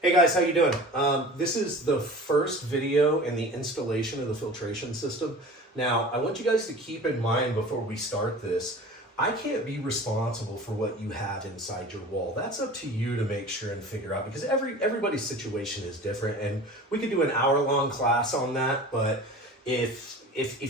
Hey guys, how you doing? This is the first video in the installation of the filtration system. Now, I want you guys to keep in mind before we start this, I can't be responsible for what you have inside your wall. That's up to you to make sure and figure out, because everybody's situation is different, and we could do an hour-long class on that. But if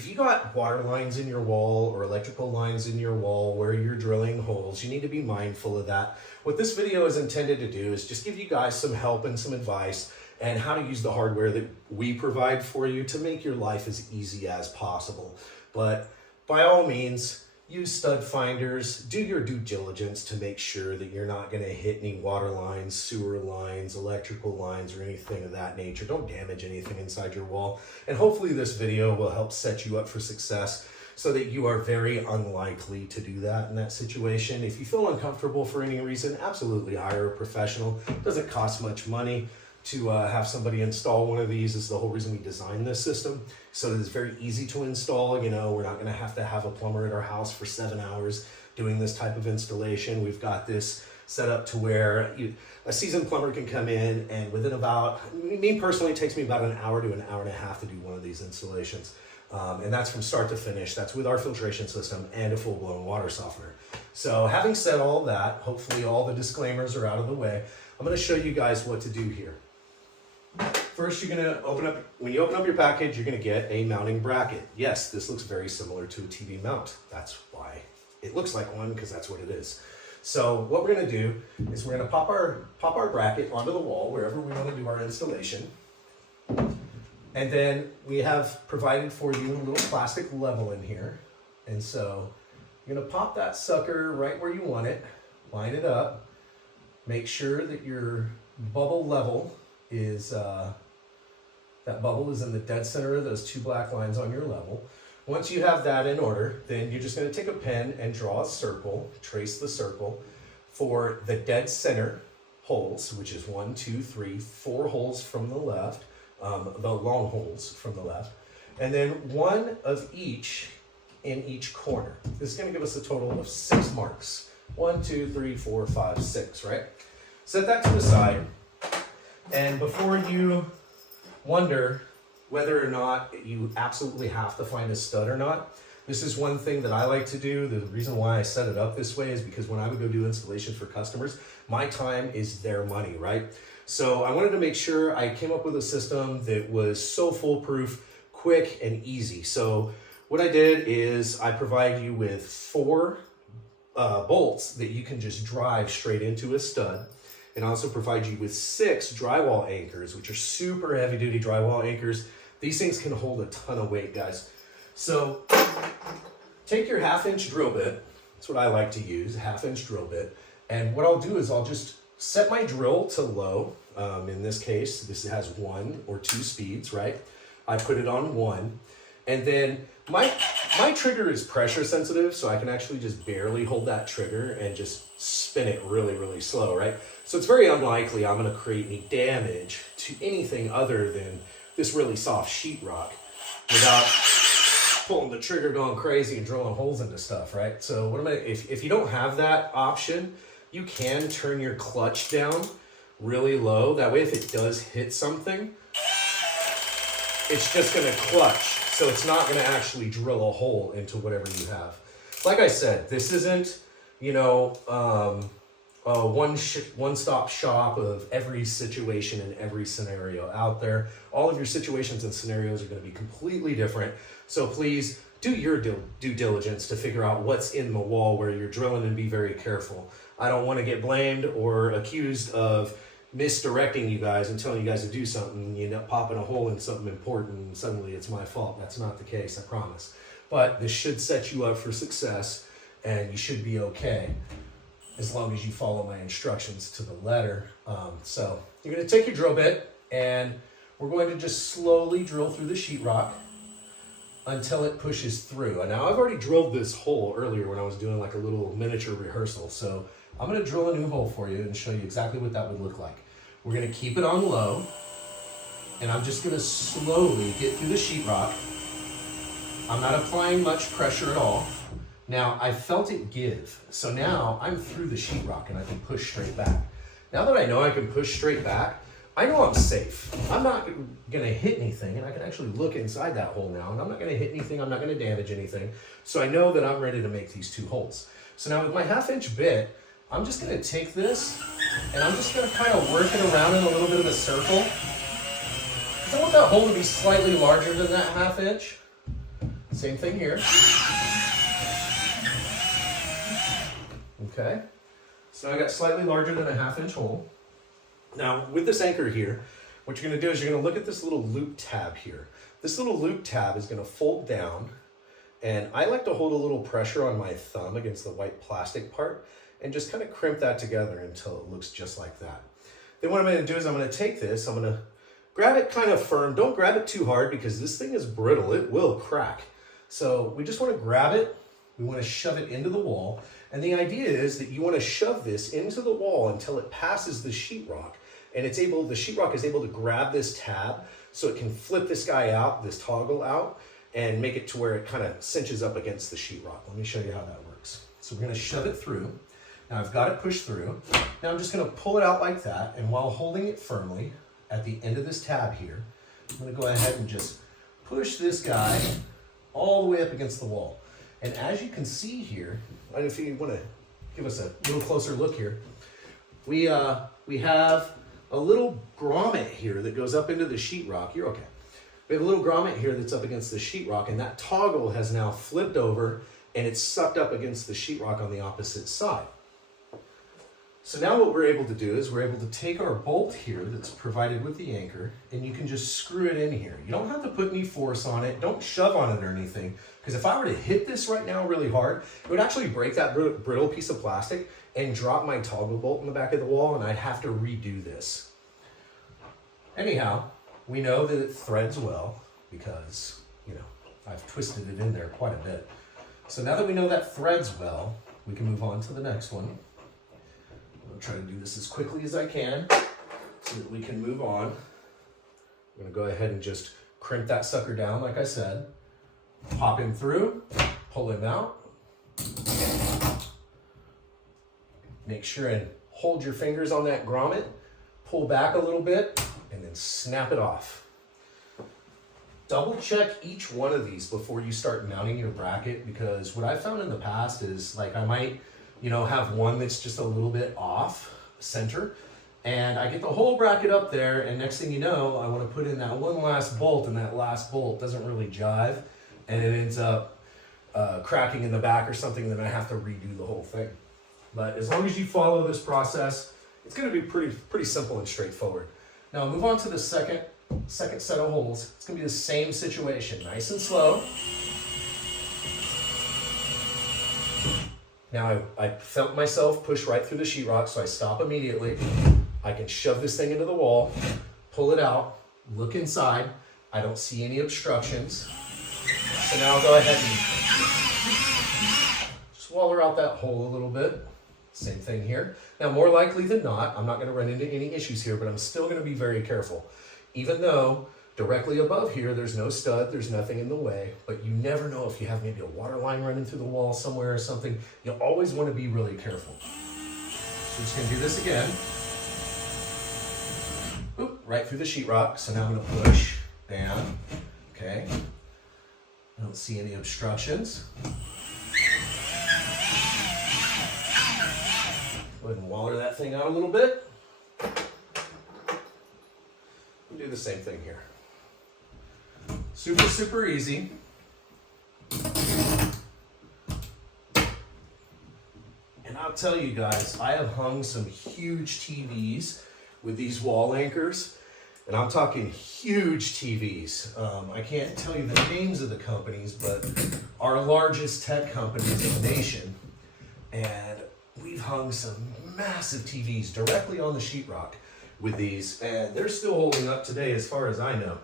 you got water lines in your wall or electrical lines in your wall where you're drilling holes, you need to be mindful of that. What this video is intended to do is just give you guys some help and some advice and how to use the hardware that we provide for you to make your life as easy as possible. But by all means, use stud finders, do your due diligence to make sure that you're not going to hit any water lines, sewer lines, electrical lines, or anything of that nature. Don't damage anything inside your wall. And hopefully this video will help set you up for success so that you are very unlikely to do that in that situation. If you feel uncomfortable for any reason, absolutely hire a professional. It doesn't cost much money to have somebody install one of these. This is the whole reason we designed this system. So it's very easy to install. You know, we're not gonna have a plumber at our house for 7 hours doing this type of installation. We've got this set up to where a seasoned plumber can come in, and within me personally, it takes me about an hour to an hour and a half to do one of these installations. And that's from start to finish. That's with our filtration system and a full-blown water softener. So having said all that, hopefully all the disclaimers are out of the way. I'm gonna show you guys what to do here. First, you're gonna when you open up your package, you're gonna get a mounting bracket. Yes, this looks very similar to a TV mount. That's why it looks like one, because that's what it is. So what we're gonna do is we're gonna pop our bracket onto the wall wherever we wanna do our installation. And then we have provided for you a little plastic level in here. And so you're gonna pop that sucker right where you want it, line it up, make sure that your bubble level is, that bubble is in the dead center of those two black lines on your level. Once you have that in order, then you're just gonna take a pen and draw a circle, trace the circle for the dead center holes, which is 1, 2, 3, 4 holes from the left, the long holes from the left, and then one of each in each corner. This is gonna give us a total of 6 marks. 1, 2, 3, 4, 5, 6, right? Set that to the side. And before you wonder whether or not you absolutely have to find a stud or not, this is one thing that I like to do. The reason why I set it up this way is because when I would go do installations for customers, my time is their money, right? So I wanted to make sure I came up with a system that was so foolproof, quick, and easy. So what I did is I provide you with 4 bolts that you can just drive straight into a stud. And I also provide you with 6 drywall anchors, which are super heavy duty drywall anchors. These things can hold a ton of weight, guys. So take your 1/2-inch drill bit. That's what I like to use, a 1/2-inch drill bit. And what I'll do is I'll just set my drill to low. In this case, this has 1 or 2 speeds, right? I put it on 1. And then my trigger is pressure sensitive, so I can actually just barely hold that trigger and just spin it really, really slow, right? So it's very unlikely I'm gonna create any damage to anything other than this really soft sheetrock without pulling the trigger, going crazy and drilling holes into stuff, right? So if you don't have that option, you can turn your clutch down really low. That way, if it does hit something, it's just gonna clutch. So it's not gonna actually drill a hole into whatever you have. Like I said, this isn't, you know, a one-stop shop of every situation and every scenario out there. All of your situations and scenarios are gonna be completely different. So please do your due diligence to figure out what's in the wall where you're drilling, and be very careful. I don't wanna get blamed or accused of misdirecting you guys and telling you guys to do something, you end up popping a hole in something important, and suddenly it's my fault. That's not the case, I promise. But this should set you up for success, and you should be okay as long as you follow my instructions to the letter. So you're gonna take your drill bit, and we're going to just slowly drill through the sheetrock until it pushes through. And now I've already drilled this hole earlier when I was doing like a little miniature rehearsal. So I'm gonna drill a new hole for you and show you exactly what that would look like. We're gonna keep it on low, and I'm just gonna slowly get through the sheetrock. I'm not applying much pressure at all. Now, I felt it give, so now I'm through the sheetrock and I can push straight back. Now that I know I can push straight back, I know I'm safe. I'm not gonna hit anything, and I can actually look inside that hole now, and I'm not gonna hit anything, I'm not gonna damage anything. So I know that I'm ready to make these 2 holes. So now with my 1/2" bit, I'm just gonna take this, and I'm just gonna kind of work it around in a little bit of a circle. I want that hole to be slightly larger than that 1/2". Same thing here. Okay, so I got slightly larger than a 1/2" hole. Now with this anchor here, what you're gonna do is you're gonna look at this little loop tab here. This little loop tab is gonna fold down, and I like to hold a little pressure on my thumb against the white plastic part and just kind of crimp that together until it looks just like that. Then what I'm gonna do is I'm gonna take this, I'm gonna grab it kind of firm. Don't grab it too hard because this thing is brittle, it will crack. So we just wanna grab it, we wanna shove it into the wall. And the idea is that you want to shove this into the wall until it passes the sheetrock, and the sheetrock is able to grab this tab so it can flip this guy out, this toggle out, and make it to where it kind of cinches up against the sheetrock. Let me show you how that works. So we're going to shove it through. Now I've got it pushed through. Now I'm just going to pull it out like that, and while holding it firmly at the end of this tab here, I'm going to go ahead and just push this guy all the way up against the wall. And as you can see here, and if you want to give us a little closer look here, we have a little grommet here that goes up into the sheetrock. You're okay. We have a little grommet here that's up against the sheetrock, and that toggle has now flipped over and it's sucked up against the sheetrock on the opposite side. So now what we're able to do is we're able to take our bolt here that's provided with the anchor, and you can just screw it in here. You don't have to put any force on it. Don't shove on it or anything, because if I were to hit this right now really hard, it would actually break that brittle piece of plastic and drop my toggle bolt in the back of the wall, and I'd have to redo this. Anyhow, we know that it threads well because, you know, I've twisted it in there quite a bit. So now that we know that threads well, we can move on to the next one. I'm gonna try to do this as quickly as I can so that we can move on. I'm gonna go ahead and just crimp that sucker down like I said. Pop him through, pull him out. Make sure and hold your fingers on that grommet, pull back a little bit, and then snap it off. Double check each one of these before you start mounting your bracket, because what I've found in the past is like I might, you know, have one that's just a little bit off center, and I get the whole bracket up there, and next thing you know, I want to put in that one last bolt, and that last bolt doesn't really jive, and it ends up cracking in the back or something, then I have to redo the whole thing. But as long as you follow this process, it's going to be pretty simple and straightforward. Now I'll move on to the second set of holes. It's going to be the same situation, nice and slow. Now I felt myself push right through the sheetrock, so I stop immediately. I can shove this thing into the wall, pull it out, look inside. I don't see any obstructions. So now I'll go ahead and just waller out that hole a little bit. Same thing here. Now more likely than not, I'm not going to run into any issues here, but I'm still going to be very careful. Even though directly above here, there's no stud, there's nothing in the way, but you never know if you have maybe a water line running through the wall somewhere or something. You'll always want to be really careful. So I'm just going to do this again. Oop, right through the sheetrock. So now I'm going to push down. Okay. I don't see any obstructions. Go ahead and waller that thing out a little bit. We'll do the same thing here. Super, super easy. And I'll tell you guys, I have hung some huge TVs with these wall anchors, and I'm talking huge TVs. I can't tell you the names of the companies, but our largest tech companies in the nation, and we've hung some massive TVs directly on the sheetrock with these, and they're still holding up today as far as I know.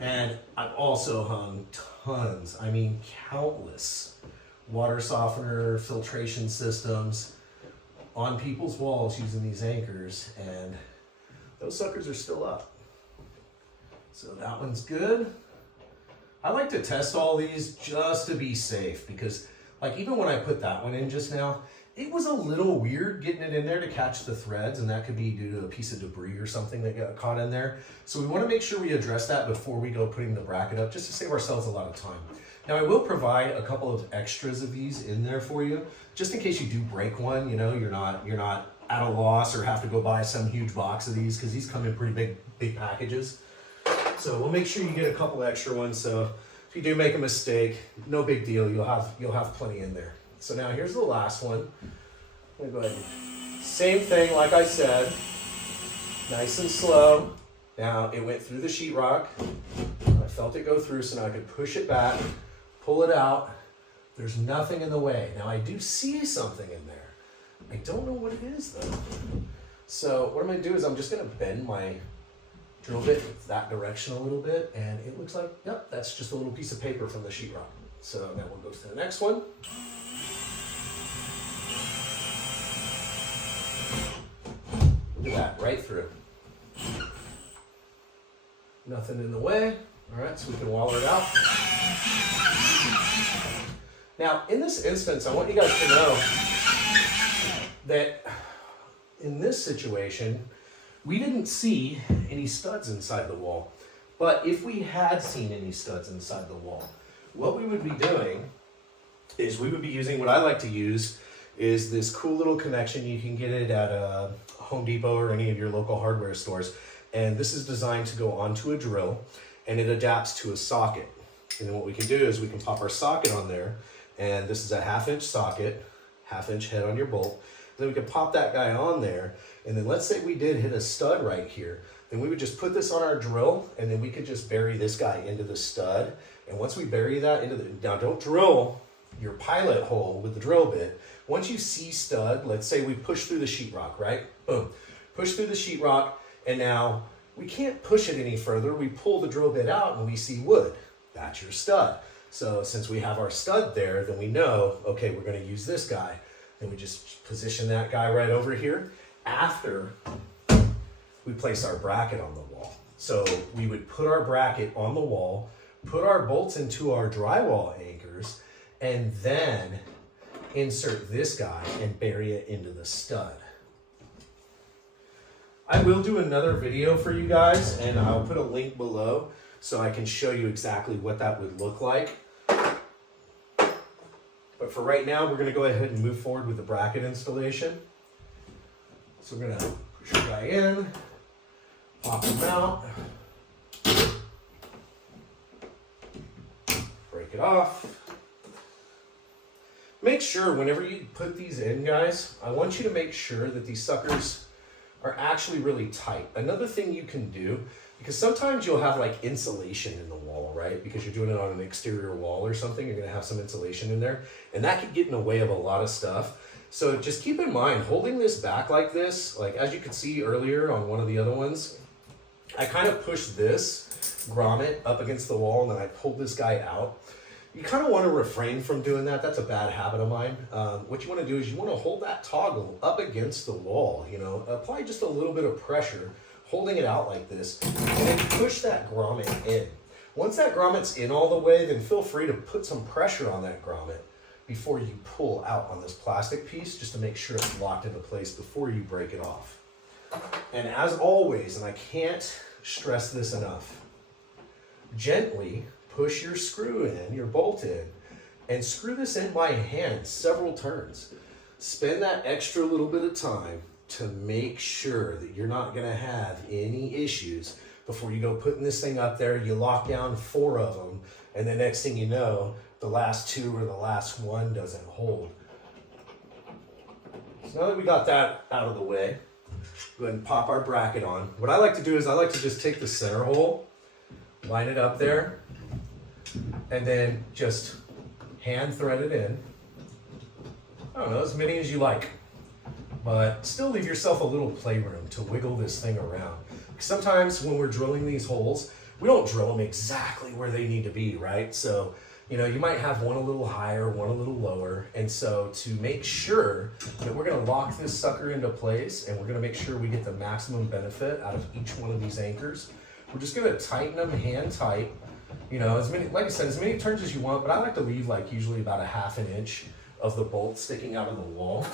And I've also hung tons, I mean countless water softener filtration systems on people's walls using these anchors, and those suckers are still up. So that one's good. I like to test all these just to be safe, because like even when I put that one in just now, It was a little weird getting it in there to catch the threads, and that could be due to a piece of debris or something that got caught in there. So we want to make sure we address that before we go putting the bracket up, just to save ourselves a lot of time. Now I will provide a couple of extras of these in there for you, just in case you do break one, you know, you're not at a loss or have to go buy some huge box of these, because these come in pretty big packages. So we'll make sure you get a couple extra ones, so if you do make a mistake, no big deal, you'll have plenty in there. So now here's the last one. I'm gonna go ahead. Same thing, like I said, nice and slow. Now it went through the sheetrock. I felt it go through, so now I could push it back, pull it out. There's nothing in the way. Now I do see something in there. I don't know what it is though. So what I'm gonna do is I'm just gonna bend my drill bit that direction a little bit, and it looks like, yep, that's just a little piece of paper from the sheetrock. So now we'll go to the next one. Look at that, right through. Nothing in the way. All right, so we can waller it out. Now, in this instance, I want you guys to know that in this situation, we didn't see any studs inside the wall. But if we had seen any studs inside the wall, what we would be doing is we would be using, what I like to use is this cool little connection. You can get it at a Home Depot or any of your local hardware stores. And this is designed to go onto a drill, and it adapts to a socket. And then what we can do is we can pop our socket on there, and this is a 1/2 inch socket, 1/2 inch head on your bolt. Then we could pop that guy on there, and then let's say we did hit a stud right here. Then we would just put this on our drill, and then we could just bury this guy into the stud. And once we bury that into the, now don't drill your pilot hole with the drill bit. Once you see stud, let's say we push through the sheetrock, right? Boom, push through the sheetrock, and now we can't push it any further. We pull the drill bit out and we see wood. That's your stud. So since we have our stud there, then we know, okay, we're gonna use this guy. Then we just position that guy right over here after we place our bracket on the wall. So we would put our bracket on the wall, put our bolts into our drywall anchors, and then insert this guy and bury it into the stud. I will do another video for you guys, and I'll put a link below so I can show you exactly what that would look like. But for right now, we're gonna go ahead and move forward with the bracket installation. So we're gonna push the guy in, pop him out, break it off. Make sure whenever you put these in, guys, I want you to make sure that these suckers are actually really tight. Another thing you can do, because sometimes you'll have like insulation in the wall, right? Because you're doing it on an exterior wall or something, you're gonna have some insulation in there, and that could get in the way of a lot of stuff. So just keep in mind, holding this back like this, like as you could see earlier on one of the other ones, I kind of pushed this grommet up against the wall, and then I pulled this guy out. You kind of want to refrain from doing that. That's a bad habit of mine. What you want to do is you want to hold that toggle up against the wall, you know, apply just a little bit of pressure, holding it out like this, and then push that grommet in. Once that grommet's in all the way, then feel free to put some pressure on that grommet before you pull out on this plastic piece, just to make sure it's locked into place before you break it off. And as always, and I can't stress this enough, gently push your screw in, your bolt in, and screw this in by hand several turns. Spend that extra little bit of time to make sure that you're not gonna have any issues before you go putting this thing up there. You lock down 4 of them, and the next thing you know, the last 2 or the last 1 doesn't hold. So now that we got that out of the way, go ahead and pop our bracket on. What I like to do is I like to just take the center hole, line it up there, and then just hand thread it in. I don't know, as many as you like, but still leave yourself a little playroom to wiggle this thing around. Sometimes when we're drilling these holes, we don't drill them exactly where they need to be, right? So, you know, you might have one a little higher, one a little lower. And so to make sure that we're gonna lock this sucker into place and we're gonna make sure we get the maximum benefit out of each one of these anchors, we're just gonna tighten them hand tight. You know, as many, like I said, as many turns as you want, but I like to leave like usually about a 1/2 inch of the bolt sticking out of the wall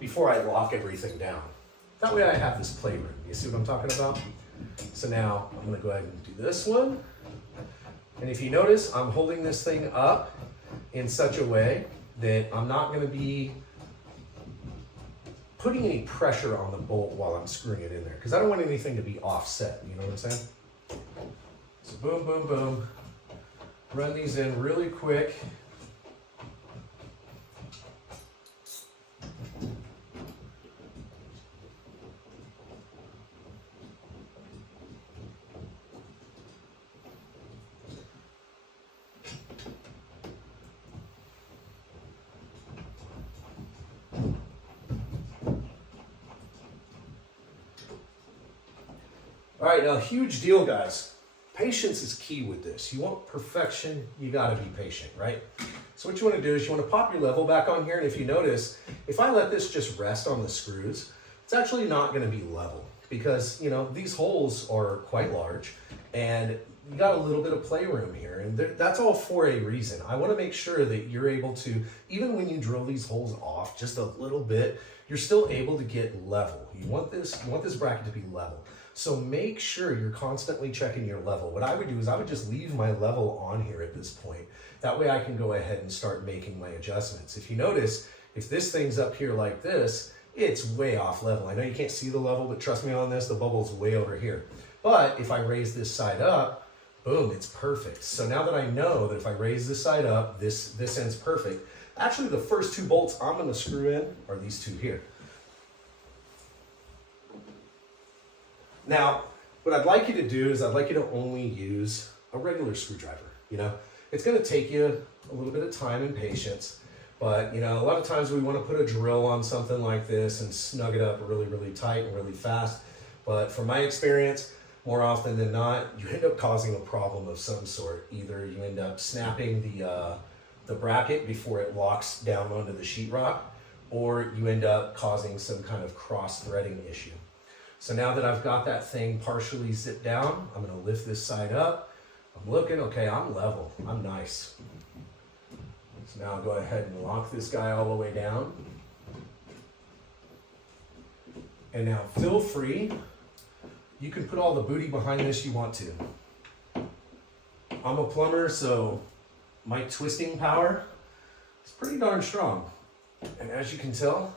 before I lock everything down. That way I have this playroom. You see what I'm talking about? So now I'm gonna go ahead and do this one. And if you notice, I'm holding this thing up in such a way that I'm not gonna be putting any pressure on the bolt while I'm screwing it in there, because I don't want anything to be offset, you know what I'm saying? So boom, boom, boom. Run these in really quick. All right, now huge deal, guys. Patience is key with this. You want perfection, you gotta be patient, right? So what you wanna do is you wanna pop your level back on here, and if you notice, if I let this just rest on the screws, it's actually not gonna be level because, you know, these holes are quite large and you got a little bit of playroom here, and that's all for a reason. I wanna make sure that you're able to, even when you drill these holes off just a little bit, you're still able to get level. You want this bracket to be level. So make sure you're constantly checking your level. What I would do is I would just leave my level on here at this point. That way I can go ahead and start making my adjustments. If you notice, if this thing's up here like this, it's way off level. I know you can't see the level, but trust me on this, the bubble's way over here. But if I raise this side up, boom, it's perfect. So now that I know that if I raise this side up, this end's perfect. Actually, the first two bolts I'm gonna screw in are these two here. Now, what I'd like you to do is I'd like you to only use a regular screwdriver. You know, it's going to take you a little bit of time and patience, but you know, a lot of times we want to put a drill on something like this and snug it up really, really tight and really fast. But from my experience, more often than not, you end up causing a problem of some sort. Either you end up snapping the bracket before it locks down onto the sheetrock, or you end up causing some kind of cross-threading issue. So now that I've got that thing partially zipped down, I'm gonna lift this side up. I'm looking, okay, I'm level, I'm nice. So now I'll go ahead and lock this guy all the way down. And now feel free, you can put all the booty behind this you want to. I'm a plumber, so my twisting power is pretty darn strong. And as you can tell,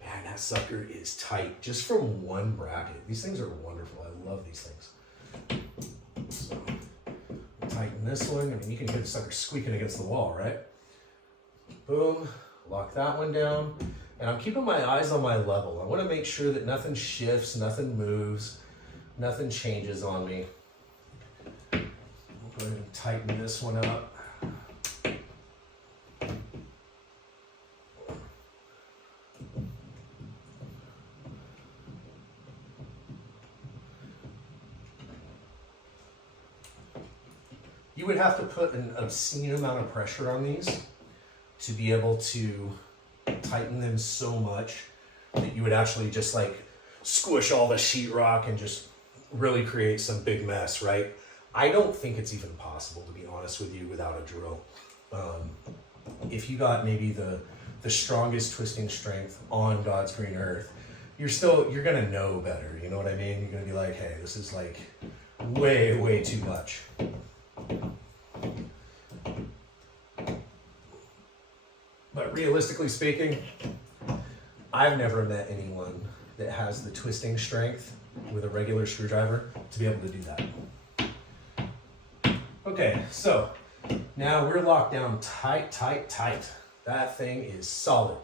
man, that sucker is tight just from one bracket. These things are wonderful. I love these things. So, tighten this one. I mean, you can hear the sucker squeaking against the wall, right? Boom, lock that one down. And I'm keeping my eyes on my level. I want to make sure that nothing shifts, nothing moves, nothing changes on me. I'll go ahead and tighten this one up. You would have to put an obscene amount of pressure on these to be able to tighten them so much that you would actually just like squish all the sheetrock and just really create some big mess, right? I don't think it's even possible, to be honest with you, without a drill. If you got maybe the strongest twisting strength on God's green earth, you're gonna know better, you know what I mean? You're gonna be like, hey, this is like way, way too much. But realistically speaking, I've never met anyone that has the twisting strength with a regular screwdriver to be able to do that. Okay, so now we're locked down tight, tight, tight. That thing is solid.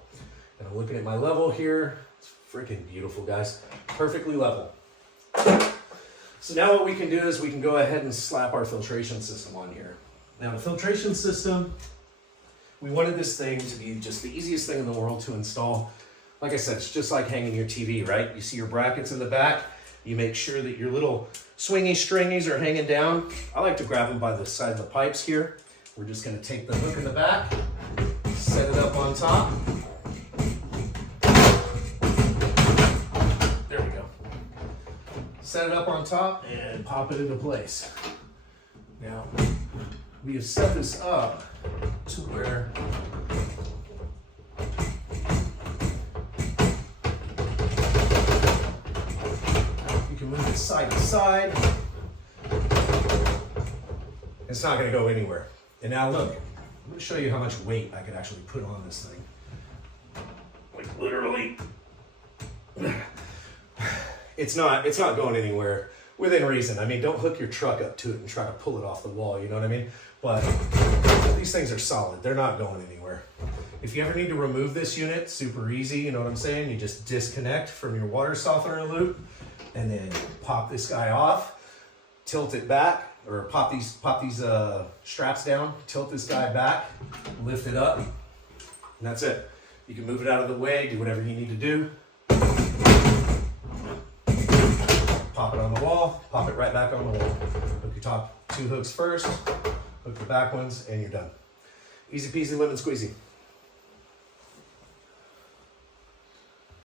And I'm looking at my level here. It's freaking beautiful, guys. Perfectly level. So now what we can do is we can go ahead and slap our filtration system on here. Now the filtration system, we wanted this thing to be just the easiest thing in the world to install. Like I said, it's just like hanging your TV, right? You see your brackets in the back. You make sure that your little swingy stringies are hanging down. I like to grab them by the side of the pipes here. We're just gonna take the hook in the back, set it up on top. There we go. Set it up on top and pop it into place. Now, we have set this up to where side to side. It's not gonna go anywhere. And now look, I'm gonna show you how much weight I could actually put on this thing. Like literally, it's not going anywhere within reason. I mean, don't hook your truck up to it and try to pull it off the wall, you know what I mean? But these things are solid. They're not going anywhere. If you ever need to remove this unit, super easy, you know what I'm saying? You just disconnect from your water softener loop and then pop this guy off, tilt it back, or pop these straps down, tilt this guy back, lift it up, and that's it. You can move it out of the way, do whatever you need to do. Pop it on the wall, pop it right back on the wall. Hook your top 2 hooks first, hook the back ones, and you're done. Easy peasy lemon squeezy.